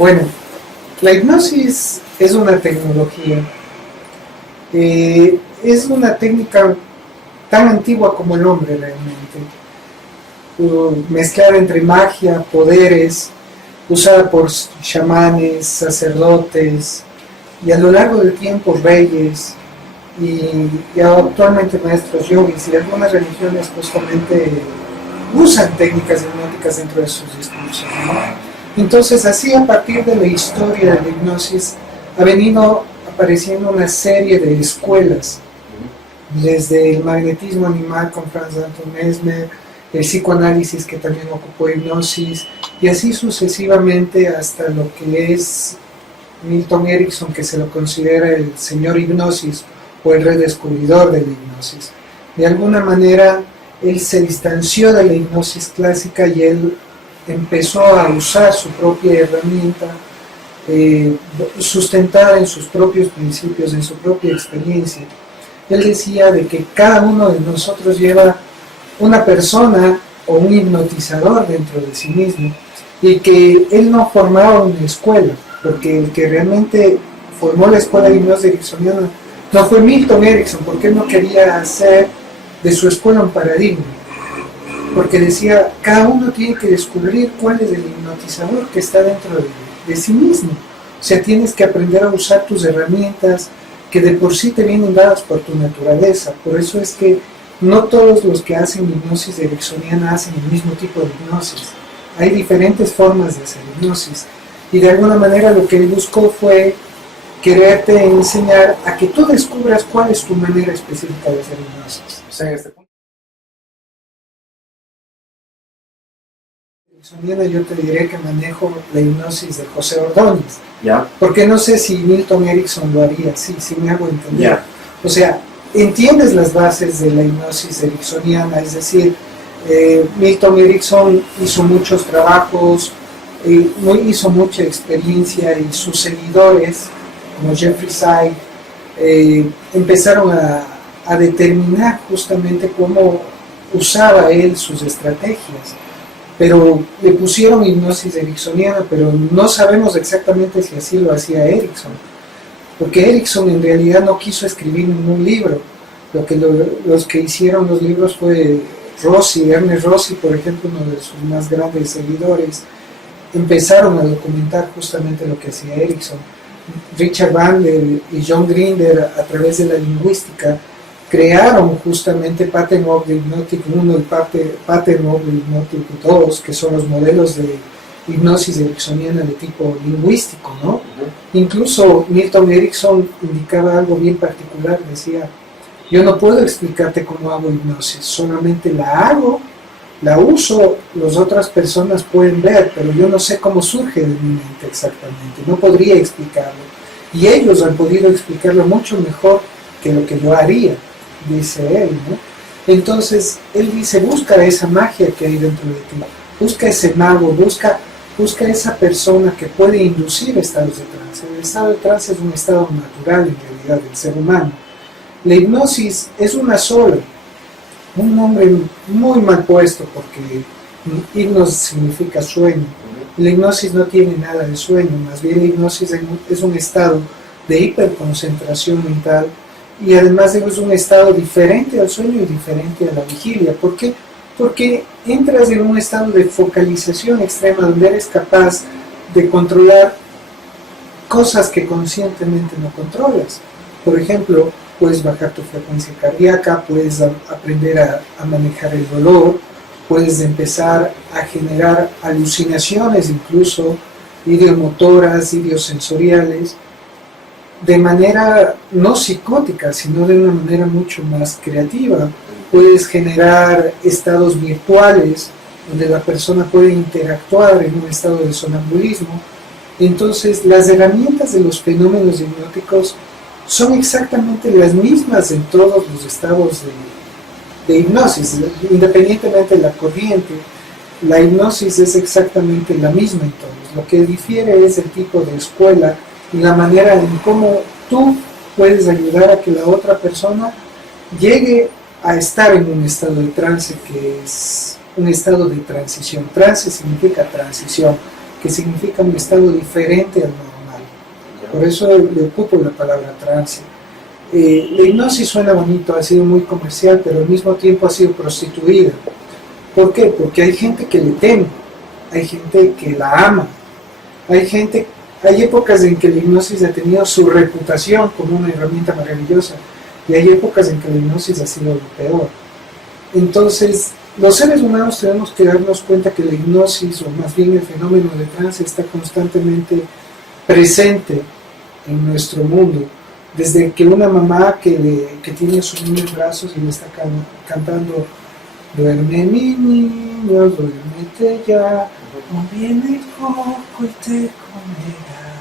Bueno, la hipnosis es una tecnología, es una técnica tan antigua como el hombre realmente, mezclada entre magia, poderes, usada por chamanes, sacerdotes y a lo largo del tiempo reyes y actualmente maestros yogis y algunas religiones justamente usan técnicas hipnóticas dentro de sus discursos, ¿no? Entonces así a partir de la historia de la hipnosis ha venido apareciendo una serie de escuelas, desde el magnetismo animal con Franz Anton Mesmer, el psicoanálisis que también ocupó hipnosis, y así sucesivamente hasta lo que es Milton Erickson, que se lo considera el señor hipnosis o el redescubridor de la hipnosis. De alguna manera él se distanció de la hipnosis clásica y él empezó a usar su propia herramienta, sustentada en sus propios principios, en su propia experiencia. Él decía de que cada uno de nosotros lleva una persona o un hipnotizador dentro de sí mismo, y que él no formaba una escuela, porque el que realmente formó la escuela de hipnosis ericksoniana no fue Milton Erickson, porque él no quería hacer de su escuela un paradigma, porque decía, cada uno tiene que descubrir cuál es el hipnotizador que está dentro de sí mismo. O sea, tienes que aprender a usar tus herramientas que de por sí te vienen dadas por tu naturaleza. Por eso es que no todos los que hacen hipnosis ericksoniana hacen el mismo tipo de hipnosis. Hay diferentes formas de hacer hipnosis. Y de alguna manera lo que él buscó fue quererte enseñar a que tú descubras cuál es tu manera específica de hacer hipnosis. O sea, en este punto ericksoniana yo te diré que manejo la hipnosis de José Ordóñez. ¿Ya? Porque no sé si Milton Erickson lo haría así, si me hago entender. ¿Ya? O sea, entiendes las bases de la hipnosis ericksoniana, es decir, Milton Erickson hizo muchos trabajos, hizo mucha experiencia y sus seguidores, como Jeffrey Sy, empezaron a determinar justamente cómo usaba él sus estrategias, pero le pusieron hipnosis ericksoniana, pero no sabemos exactamente si así lo hacía Erickson, porque Erickson en realidad no quiso escribir ningún libro. Los que hicieron los libros fue Rossi, Ernest Rossi, por ejemplo, uno de sus más grandes seguidores. Empezaron a documentar justamente lo que hacía Erickson. Richard Bandler y John Grinder, a través de la lingüística, crearon justamente Pattern of the Hypnotic 1 y Pattern of the Hypnotic 2, que son los modelos de hipnosis ericksoniana de tipo lingüístico, ¿no? Incluso Milton Erickson indicaba algo bien particular, decía, yo no puedo explicarte cómo hago hipnosis, solamente la hago, la uso, las otras personas pueden ver, pero yo no sé cómo surge de mi mente exactamente, no podría explicarlo. Y ellos han podido explicarlo mucho mejor que lo que yo haría, dice él, ¿no? Entonces, él dice, busca esa magia que hay dentro de ti, busca ese mago, busca esa persona que puede inducir estados de trance. El estado de trance es un estado natural en realidad del ser humano. La hipnosis es una sola, un nombre muy mal puesto porque hipnos significa sueño. La hipnosis no tiene nada de sueño, más bien la hipnosis es un estado de hiperconcentración mental y además es un estado diferente al sueño y diferente a la vigilia. ¿Por qué? Porque entras en un estado de focalización extrema donde eres capaz de controlar cosas que conscientemente no controlas. Por ejemplo, puedes bajar tu frecuencia cardíaca, puedes aprender a manejar el dolor, puedes empezar a generar alucinaciones, incluso ideomotoras, ideosensoriales, de manera no psicótica, sino de una manera mucho más creativa. Puedes generar estados virtuales donde la persona puede interactuar en un estado de sonambulismo. Entonces, las herramientas de los fenómenos hipnóticos son exactamente las mismas en todos los estados de hipnosis, independientemente de la corriente. La hipnosis es exactamente la misma en todos. Lo que difiere es el tipo de escuela y la manera en cómo tú puedes ayudar a que la otra persona llegue a estar en un estado de trance, que es un estado de transición. Trance significa transición. que significa un estado diferente al normal. Por eso le ocupo la palabra trance. La hipnosis suena bonito, ha sido muy comercial, pero al mismo tiempo ha sido prostituida. ¿Por qué? Porque hay gente que le teme, hay gente que la ama, hay épocas en que la hipnosis ha tenido su reputación como una herramienta maravillosa y hay épocas en que la hipnosis ha sido lo peor. Entonces, los seres humanos tenemos que darnos cuenta que la hipnosis, o más bien el fenómeno de trance, está constantemente presente en nuestro mundo. Desde que una mamá que tiene a su niño en brazos y le está cantando duerme mi niño, duérmete ya, no viene el coco y te comerá.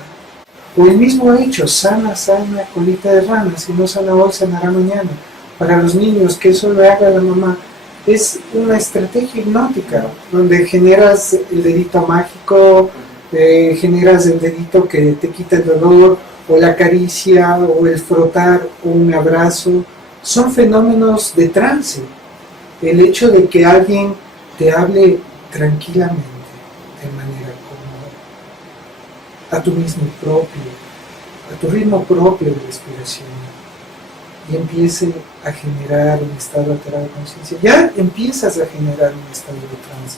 O el mismo hecho, sana, sana, colita de rana, si no sana hoy, sanará mañana. Para los niños, que eso lo haga la mamá, es una estrategia hipnótica, donde generas el dedito mágico, generas el dedito que te quita el dolor, o la caricia, o el frotar, o un abrazo. Son fenómenos de trance. El hecho de que alguien te hable tranquilamente, de manera cómoda, a tu ritmo propio de respiración, y empiece a generar un estado alterado de conciencia. Ya empiezas a generar un estado de trance.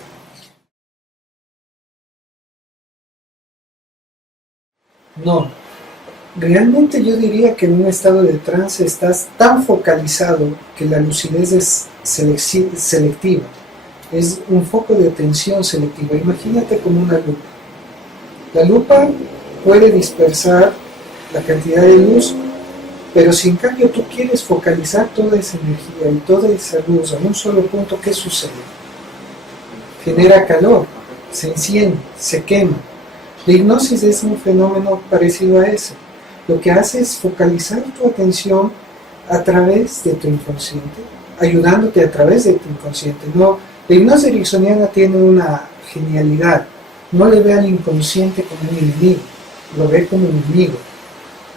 No, realmente yo diría que en un estado de trance estás tan focalizado que la lucidez es selectiva. Es un foco de atención selectiva. Imagínate como una lupa. La lupa puede dispersar la cantidad de luz, pero si en cambio tú quieres focalizar toda esa energía y toda esa luz a un solo punto, ¿qué sucede? Genera calor, se enciende, se quema. La hipnosis es un fenómeno parecido a ese. Lo que hace es focalizar tu atención a través de tu inconsciente, ayudándote a través de tu inconsciente. No, la hipnosis ericksoniana tiene una genialidad. No le ve al inconsciente como un enemigo, lo ve como un amigo.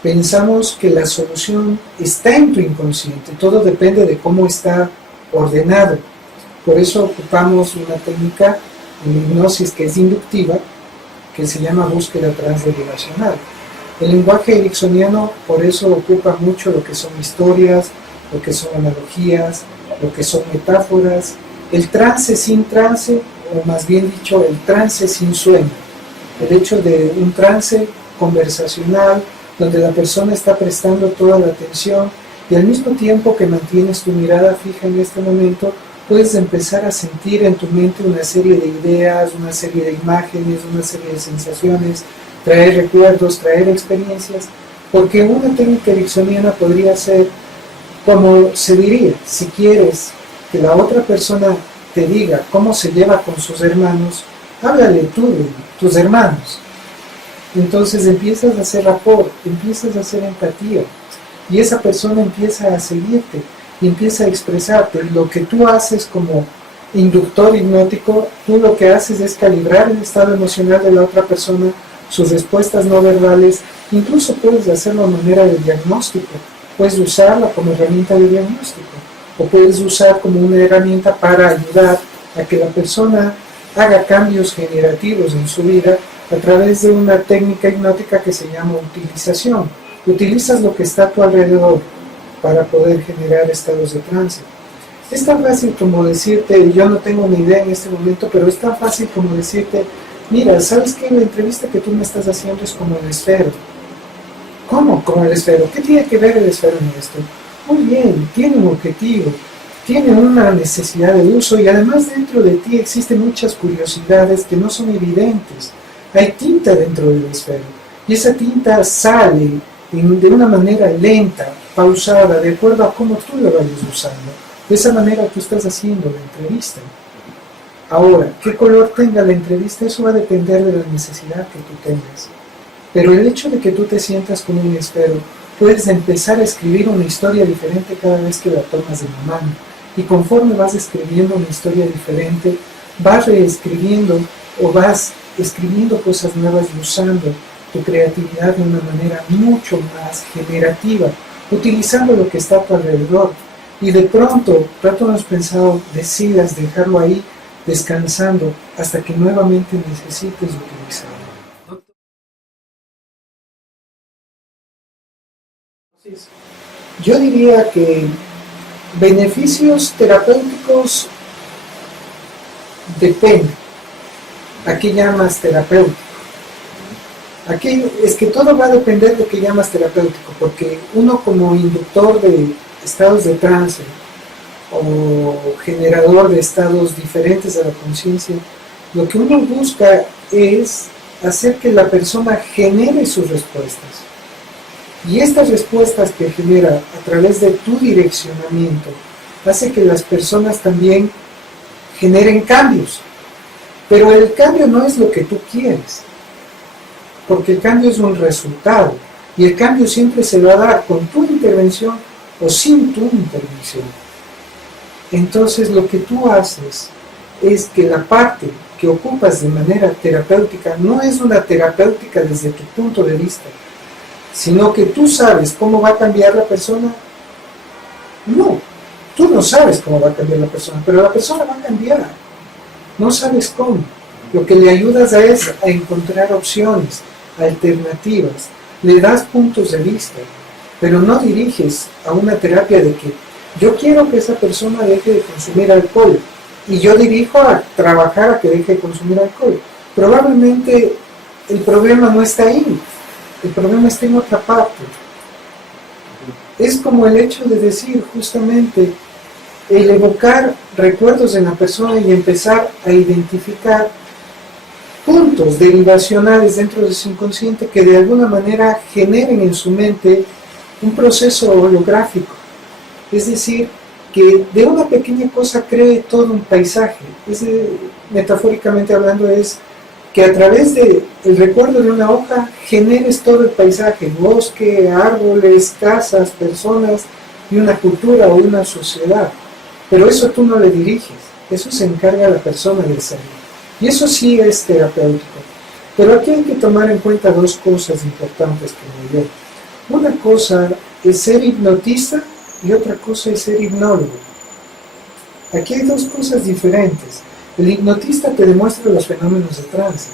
Pensamos que la solución está en tu inconsciente, todo depende de cómo está ordenado. Por eso ocupamos una técnica en hipnosis que es inductiva, que se llama búsqueda transderivacional. El lenguaje ericksoniano por eso ocupa mucho lo que son historias, lo que son analogías, lo que son metáforas. El trance sin trance, o más bien dicho, el trance sin sueño. El hecho de un trance conversacional, donde la persona está prestando toda la atención y al mismo tiempo que mantienes tu mirada fija en este momento, puedes empezar a sentir en tu mente una serie de ideas, una serie de imágenes, una serie de sensaciones, traer recuerdos, traer experiencias, porque una técnica ericksoniana podría ser, como se diría, si quieres que la otra persona te diga cómo se lleva con sus hermanos, háblale tú de tus hermanos. Entonces empiezas a hacer rapport, empiezas a hacer empatía, y esa persona empieza a seguirte, y empieza a expresarte. Lo que tú haces como inductor hipnótico, tú lo que haces es calibrar el estado emocional de la otra persona, sus respuestas no verbales, incluso puedes hacerlo de manera de diagnóstico, puedes usarla como herramienta de diagnóstico, o puedes usar como una herramienta para ayudar a que la persona haga cambios generativos en su vida a través de una técnica hipnótica que se llama utilización. Utilizas lo que está a tu alrededor para poder generar estados de trance. Es tan fácil como decirte, yo no tengo ni idea en este momento, pero es tan fácil como decirte, mira, ¿sabes qué? La entrevista que tú me estás haciendo es como el esfero. ¿Cómo como el esfero? ¿Qué tiene que ver el esfero en esto? Muy bien, tiene un objetivo, tiene una necesidad de uso y además dentro de ti existen muchas curiosidades que no son evidentes. Hay tinta dentro del esfero y esa tinta sale de una manera lenta, pausada, de acuerdo a cómo tú la vayas usando. De esa manera tú estás haciendo la entrevista. Ahora, ¿qué color tenga la entrevista? Eso va a depender de la necesidad que tú tengas. Pero el hecho de que tú te sientas con un esfero, puedes empezar a escribir una historia diferente cada vez que la tomas de la mano. Y conforme vas escribiendo una historia diferente, vas reescribiendo o vas escribiendo cosas nuevas y usando tu creatividad de una manera mucho más generativa, utilizando lo que está a tu alrededor. Y de pronto, rato no has pensado, decidas dejarlo ahí descansando hasta que nuevamente necesites utilizarlo. Yo diría que beneficios terapéuticos depende. ¿A qué llamas terapéutico? Aquí es que todo va a depender de qué llamas terapéutico, porque uno como inductor de estados de trance o generador de estados diferentes de la conciencia, lo que uno busca es hacer que la persona genere sus respuestas. Y estas respuestas que genera a través de tu direccionamiento hace que las personas también generen cambios. Pero el cambio no es lo que tú quieres, porque el cambio es un resultado. Y el cambio siempre se va a dar con tu intervención o sin tu intervención. Entonces lo que tú haces es que la parte que ocupas de manera terapéutica no es una terapéutica desde tu punto de vista, sino que tú sabes cómo va a cambiar la persona. No, tú no sabes cómo va a cambiar la persona, pero la persona va a cambiar. No sabes cómo. Lo que le ayudas es a encontrar opciones, alternativas, le das puntos de vista, pero no diriges a una terapia de que yo quiero que esa persona deje de consumir alcohol y yo dirijo a trabajar a que deje de consumir alcohol. Probablemente el problema no está ahí, el problema está en otra parte. Es como el hecho de decir justamente el evocar recuerdos en la persona y empezar a identificar puntos derivacionales dentro de su inconsciente que de alguna manera generen en su mente un proceso holográfico. Es decir, que de una pequeña cosa cree todo un paisaje. Metafóricamente hablando, es que a través del recuerdo de una hoja generes todo el paisaje, bosque, árboles, casas, personas y una cultura o una sociedad. Pero eso tú no le diriges, eso se encarga la persona de hacerlo. Y eso sí es terapéutico. Pero aquí hay que tomar en cuenta dos cosas importantes que me dio. Una cosa es ser hipnotista y otra cosa es ser hipnólogo. Aquí hay dos cosas diferentes. El hipnotista te demuestra los fenómenos de trance,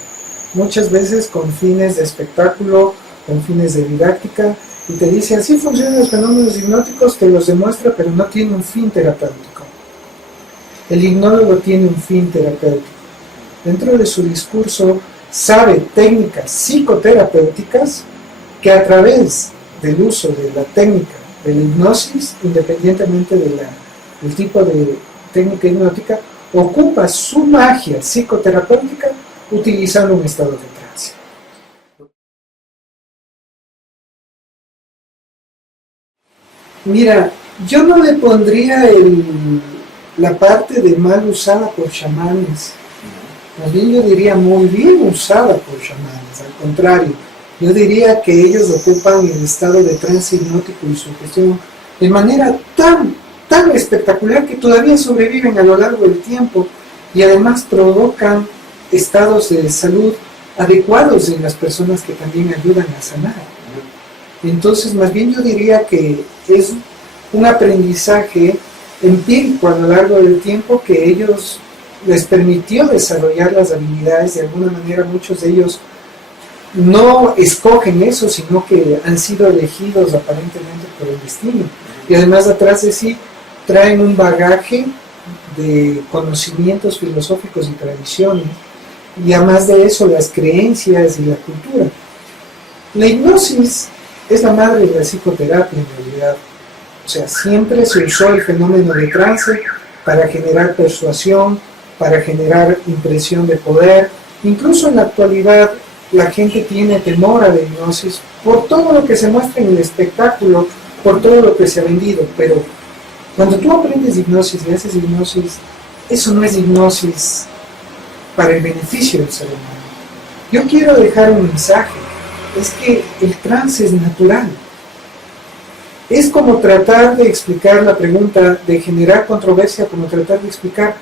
muchas veces con fines de espectáculo, con fines de didáctica, y te dice así funcionan los fenómenos hipnóticos, te los demuestra, pero no tiene un fin terapéutico. El hipnólogo tiene un fin terapéutico. Dentro de su discurso sabe técnicas psicoterapéuticas que a través del uso de la técnica de la hipnosis, independientemente del tipo de técnica hipnótica, ocupa su magia psicoterapéutica utilizando un estado de trance. Mira, yo no le pondría la parte de mal usada por chamanes. Más bien yo diría muy bien usada por chamanes. Al contrario, yo diría que ellos ocupan el estado de trance hipnótico y sugestión de manera tan espectacular que todavía sobreviven a lo largo del tiempo y además provocan estados de salud adecuados en las personas que también ayudan a sanar. Entonces, más bien yo diría que es un aprendizaje empírico a lo largo del tiempo que ellos les permitió desarrollar las habilidades. De alguna manera muchos de ellos no escogen eso, sino que han sido elegidos aparentemente por el destino. Y además atrás de sí traen un bagaje de conocimientos filosóficos y tradiciones, y además de eso las creencias y la cultura. La hipnosis es la madre de la psicoterapia en realidad. O sea, siempre se usó el fenómeno de trance para generar persuasión, para generar impresión de poder. Incluso en la actualidad la gente tiene temor a la hipnosis por todo lo que se muestra en el espectáculo, por todo lo que se ha vendido, pero cuando tú aprendes hipnosis y haces hipnosis, eso no es hipnosis para el beneficio del ser humano. Yo quiero dejar un mensaje, es que el trance es natural. Es como tratar de explicar la pregunta, de generar controversia, como tratar de explicar,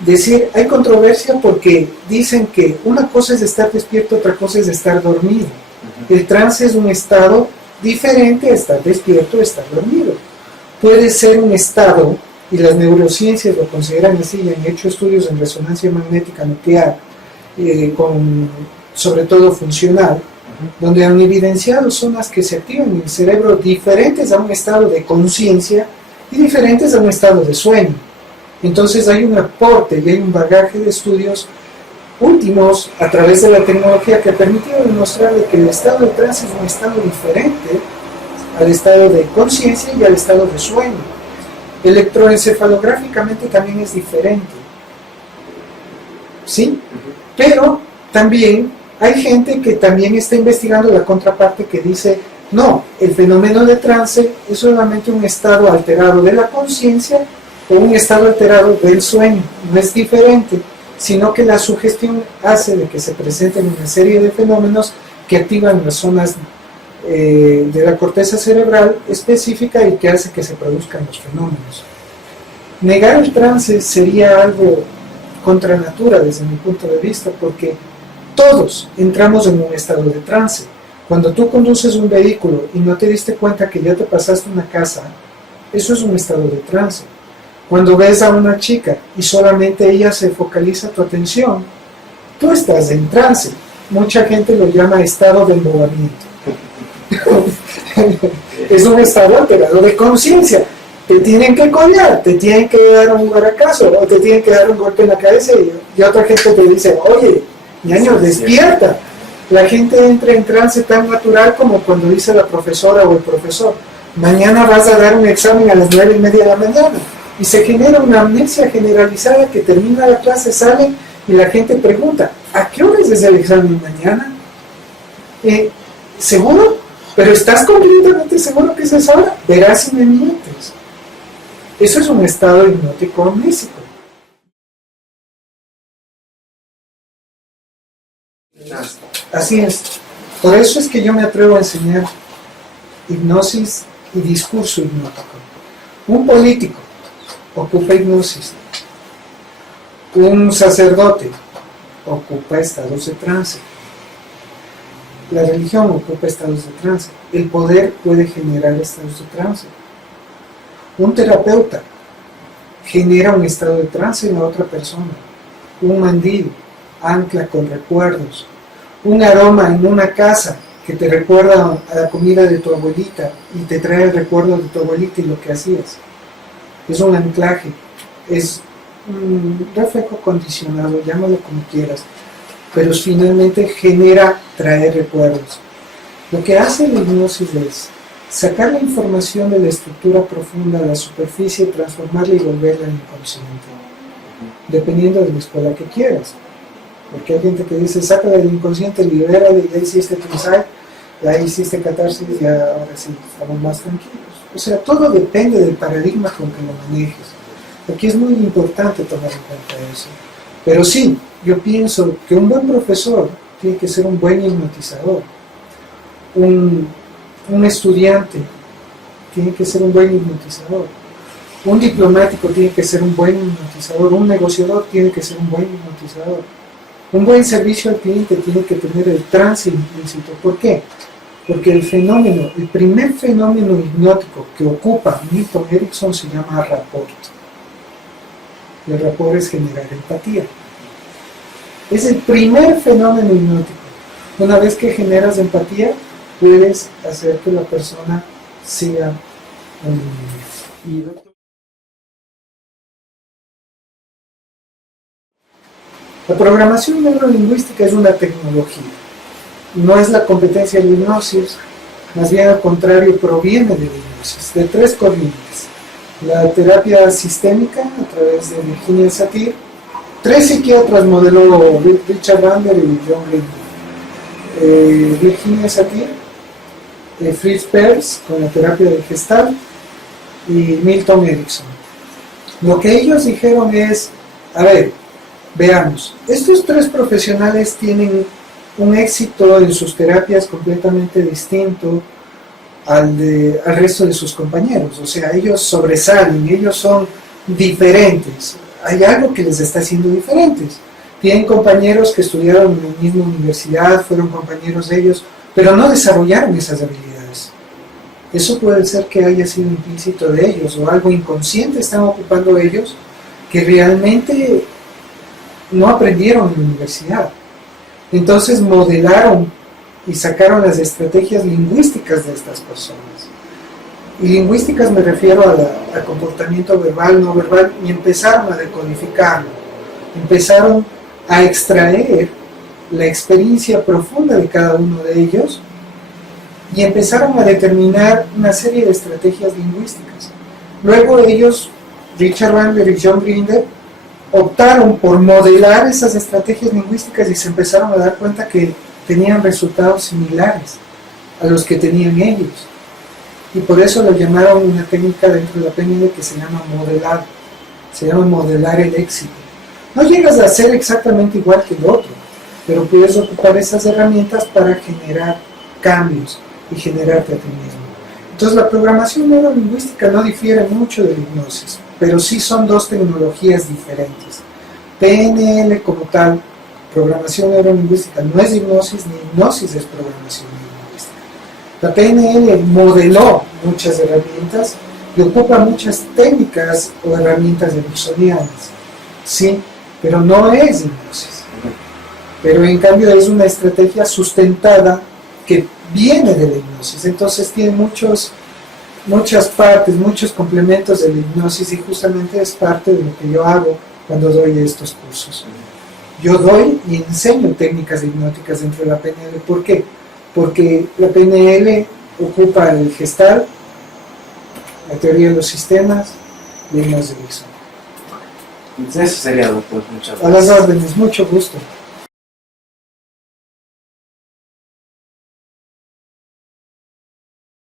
decir, hay controversia porque dicen que una cosa es estar despierto, otra cosa es estar dormido. El trance es un estado diferente a estar despierto, a estar dormido. Puede ser un estado, y las neurociencias lo consideran así, y han hecho estudios en resonancia magnética nuclear, sobre todo funcional, donde han evidenciado zonas que se activan en el cerebro diferentes a un estado de conciencia y diferentes a un estado de sueño. Entonces hay un aporte y hay un bagaje de estudios últimos a través de la tecnología que ha permitido demostrar que el estado de trance es un estado diferente al estado de conciencia y al estado de sueño. Electroencefalográficamente también es diferente, ¿sí? Pero también hay gente que también está investigando la contraparte que dice, no, el fenómeno de trance es solamente un estado alterado de la conciencia o un estado alterado del sueño, no es diferente, sino que la sugestión hace de que se presenten una serie de fenómenos que activan las zonas de la corteza cerebral específica y que hace que se produzcan los fenómenos. Negar el trance sería algo contra natura desde mi punto de vista, porque todos entramos en un estado de trance. Cuando tú conduces un vehículo y no te diste cuenta que ya te pasaste una casa, eso es un estado de trance. Cuando ves a una chica y solamente ella se focaliza tu atención, tú estás en trance. Mucha gente lo llama estado de embobamiento. Es un estado alterado de conciencia. Te tienen que colgar, te tienen que dar un guaracazo o te tienen que dar un golpe en la cabeza y otra gente te dice, oye, ñaño, despierta. La gente entra en trance tan natural como cuando dice la profesora o el profesor, mañana vas a dar un examen a las 9:30 de la mañana. Y se genera una amnesia generalizada que termina la clase, sale y la gente pregunta, ¿a qué hora es el examen mañana? ¿Seguro? ¿Pero estás completamente seguro que es esa hora? Verás si me mientes. Eso es un estado hipnótico amnésico. Así es. Por eso es que yo me atrevo a enseñar hipnosis y discurso hipnótico. Un político ocupa hipnosis. Un sacerdote ocupa estados de trance. La religión ocupa estados de trance. El poder puede generar estados de trance. Un terapeuta genera un estado de trance en la otra persona. Un mandil ancla con recuerdos. Un aroma en una casa que te recuerda a la comida de tu abuelita y te trae el recuerdo de tu abuelita y lo que hacías. Es un anclaje, es un reflejo condicionado, llámalo como quieras, pero finalmente traer recuerdos. Lo que hace la hipnosis es sacar la información de la estructura profunda a la superficie, transformarla y volverla en inconsciente, dependiendo de la escuela que quieras. Porque hay gente que dice, saca del inconsciente, libérale, ya hiciste tu insight, ya hiciste catarsis, y ahora sí, estamos más tranquilos. O sea, todo depende del paradigma con que lo manejes. Aquí es muy importante tomar en cuenta eso. Pero sí, yo pienso que un buen profesor tiene que ser un buen hipnotizador. Un estudiante tiene que ser un buen hipnotizador. Un diplomático tiene que ser un buen hipnotizador. Un negociador tiene que ser un buen hipnotizador. Un buen servicio al cliente tiene que tener el trance implícito. ¿Por qué? Porque el primer fenómeno hipnótico que ocupa Milton Erickson se llama rapport. El rapport es generar empatía. Es el primer fenómeno hipnótico. Una vez que generas empatía, puedes hacer que la persona sea un... La programación neurolingüística es una tecnología, no es la competencia de la hipnosis, más bien al contrario, proviene de la hipnosis, de tres corrientes. La terapia sistémica a través de Virginia Satir, tres psiquiatras modeló Richard Bandler y John Glenn. Virginia Satir, Fritz Perls con la terapia de Gestalt y Milton Erickson. Lo que ellos dijeron es, a ver, veamos, estos tres profesionales tienen un éxito en sus terapias completamente distinto al resto de sus compañeros. O sea, ellos sobresalen, ellos son diferentes. Hay algo que les está haciendo diferentes. Tienen compañeros que estudiaron en la misma universidad, fueron compañeros de ellos, pero no desarrollaron esas habilidades. Eso puede ser que haya sido implícito de ellos o algo inconsciente están ocupando ellos que realmente no aprendieron en la universidad. Entonces modelaron y sacaron las estrategias lingüísticas de estas personas. Y lingüísticas me refiero al comportamiento verbal, no verbal, y empezaron a decodificarlo. Empezaron a extraer la experiencia profunda de cada uno de ellos y empezaron a determinar una serie de estrategias lingüísticas. Luego ellos, Richard Bandler y John Grinder, optaron por modelar esas estrategias lingüísticas y se empezaron a dar cuenta que tenían resultados similares a los que tenían ellos. Y por eso lo llamaron una técnica dentro de la PNL que se llama modelar. Se llama modelar el éxito. No llegas a ser exactamente igual que el otro, pero puedes ocupar esas herramientas para generar cambios y generarte a ti mismo. Entonces la programación neurolingüística no difiere mucho de la hipnosis, pero sí son dos tecnologías diferentes. PNL como tal, programación neurolingüística, no es hipnosis, ni hipnosis es programación neurolingüística. La PNL modeló muchas herramientas y ocupa muchas técnicas o herramientas ericksonianas, sí, pero no es hipnosis. Pero en cambio es una estrategia sustentada que viene de la hipnosis, entonces tiene muchas partes, muchos complementos de la hipnosis y justamente es parte de lo que yo hago cuando doy estos cursos. Yo doy y enseño técnicas hipnóticas dentro de la PNL. ¿Por qué? Porque la PNL ocupa el Gestalt, la teoría de los sistemas y la hipnosis ericksoniana. Entonces eso sería, doctor. Muchas gracias. A las órdenes, mucho gusto.